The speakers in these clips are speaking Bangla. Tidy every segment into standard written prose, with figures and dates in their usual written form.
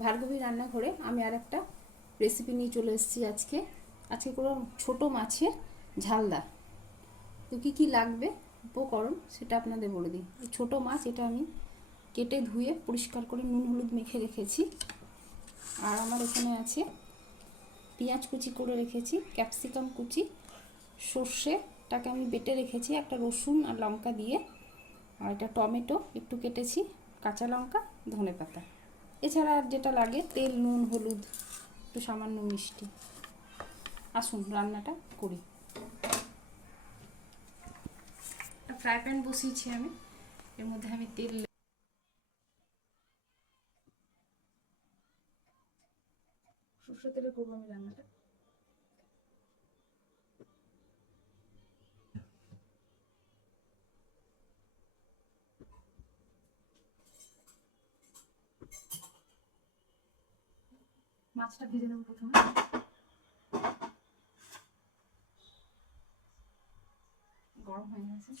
ভার্গবী রান্নাঘরে আমি আর একটা রেসিপি নিয়ে চলে এসেছি আজকে কোনো ছোট মাছের ঝালদা। তো কী লাগবে উপকরণ সেটা আপনাদের বলে দিই। ছোট মাছ এটা আমি কেটে ধুয়ে পরিষ্কার করে নুন হলুদ মেখে রেখেছি। আর আমার এখানে আছে পেঁয়াজ কুচি করে রেখেছি, ক্যাপসিকাম কুচি, সর্ষেটাকে আমি বেটে রেখেছি, একটা রসুন আর লঙ্কা দিয়ে, আর এটা টমেটো একটু কেটেছি, কাঁচা লঙ্কা, ধনেপাতা। এছাড়া আর যেটা লাগে তেল, নুন, হলুদ, একটু সামান্য মিষ্টি। আসুন রান্নাটা করি। ফ্রাই প্যান বসিয়েছি আমি, এর মধ্যে আমি তেল, সরষে তেলে করবো আমি রান্নাটা। মাছটা ভেজে নেব প্রথমে। গরম হয়ে গেছে।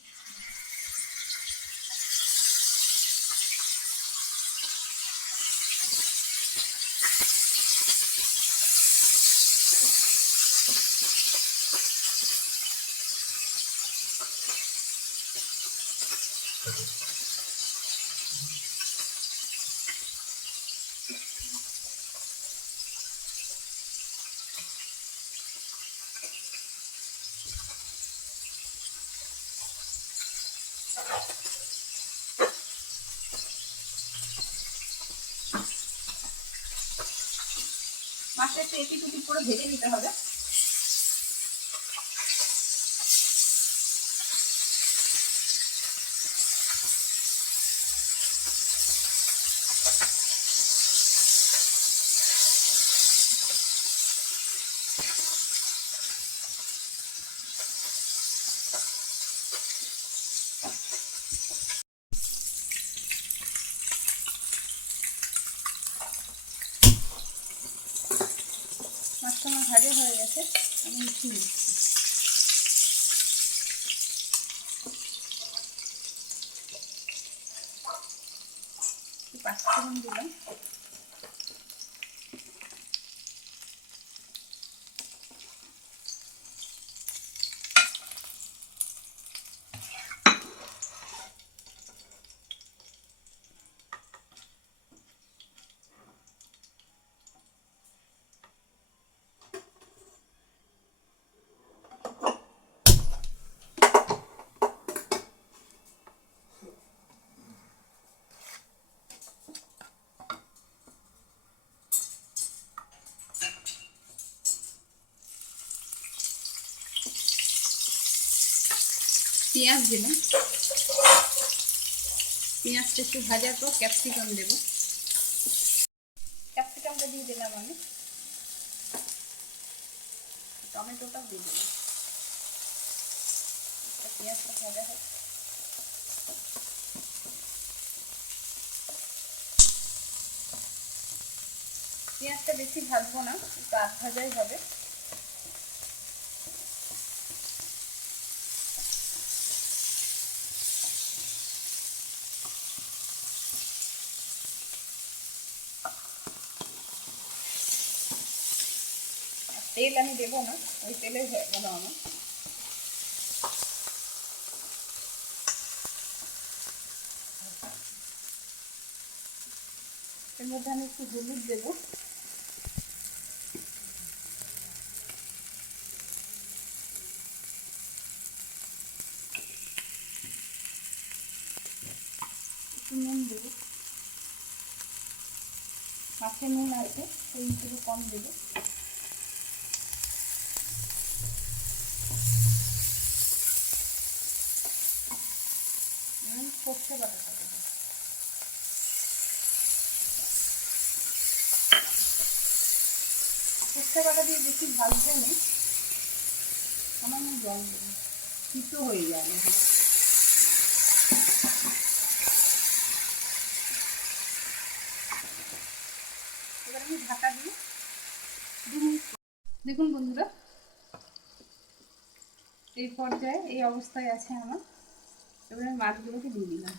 মাছটা একটু এপিট ওপিট করে ভেজে নিতে হবে। মাছটা আমার ভাজা হয়ে গেছে, আমি উঠিয়ে নিচ্ছি। পাঁচফোড়ন দিলাম, পেঁয়াজ দিলাম, পেঁয়াজটা একটু ভাজার পর ক্যাপসিকাম দেব, ক্যাপসিকামটা দিয়ে দিলাম আমি, টমেটোটাও দিয়ে দিলাম। পেঁয়াজটা ভাজা হয়, পেঁয়াজটা বেশি ভাজবো না, একটু আধ ভাজাই হবে। তেল আমি দেবো না, ওই তেলে হয়ে গেল আমার। এর মধ্যে আমি একটু হলুদ দেবো, একটু নুন দেবো, মাছে নুন আছে সেই হিসেবে কম দেবো। সর্ষে বাটা দেবো, সর্ষে বাটা দিয়ে বেশি ভাজতে নেই, সামান্য জল দেবো, তিতো হয়ে যাবে। এবার আমি ঢাকা দিয়ে 2 মিনিট। দেখুন বন্ধুরা, এই পর্যায়ে এই অবস্থায় আছে আমার। এবার আমি মাছগুলোকে দিয়ে দিলাম।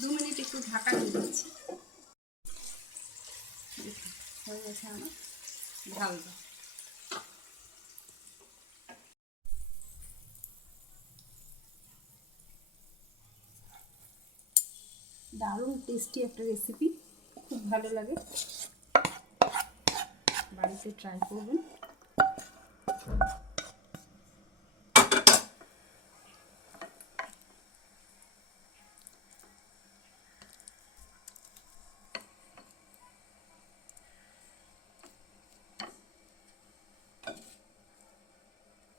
2 মিনিট একটু ঢাকা দিয়ে দিচ্ছি। হয়ে গেছে আমার ঝালদা। দারুণ টেস্টি একটা রেসিপি, খুব ভালো লাগে, বাড়িতে ট্রাই করবেন।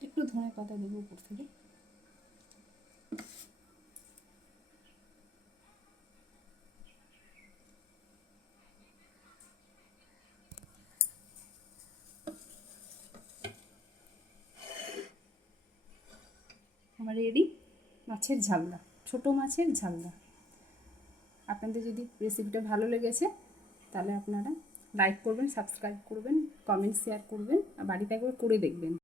একটু ধনে পাতা দেবো উপর থেকে। আমার রেডি মাছের ঝালদা, ছোটো মাছের ঝালদা। আপনাদের যদি রেসিপিটা ভালো লেগেছে তাহলে আপনারা লাইক করবেন, সাবস্ক্রাইব করবেন, কমেন্ট শেয়ার করবেন, আর বাড়িতে একবার করে দেখবেন।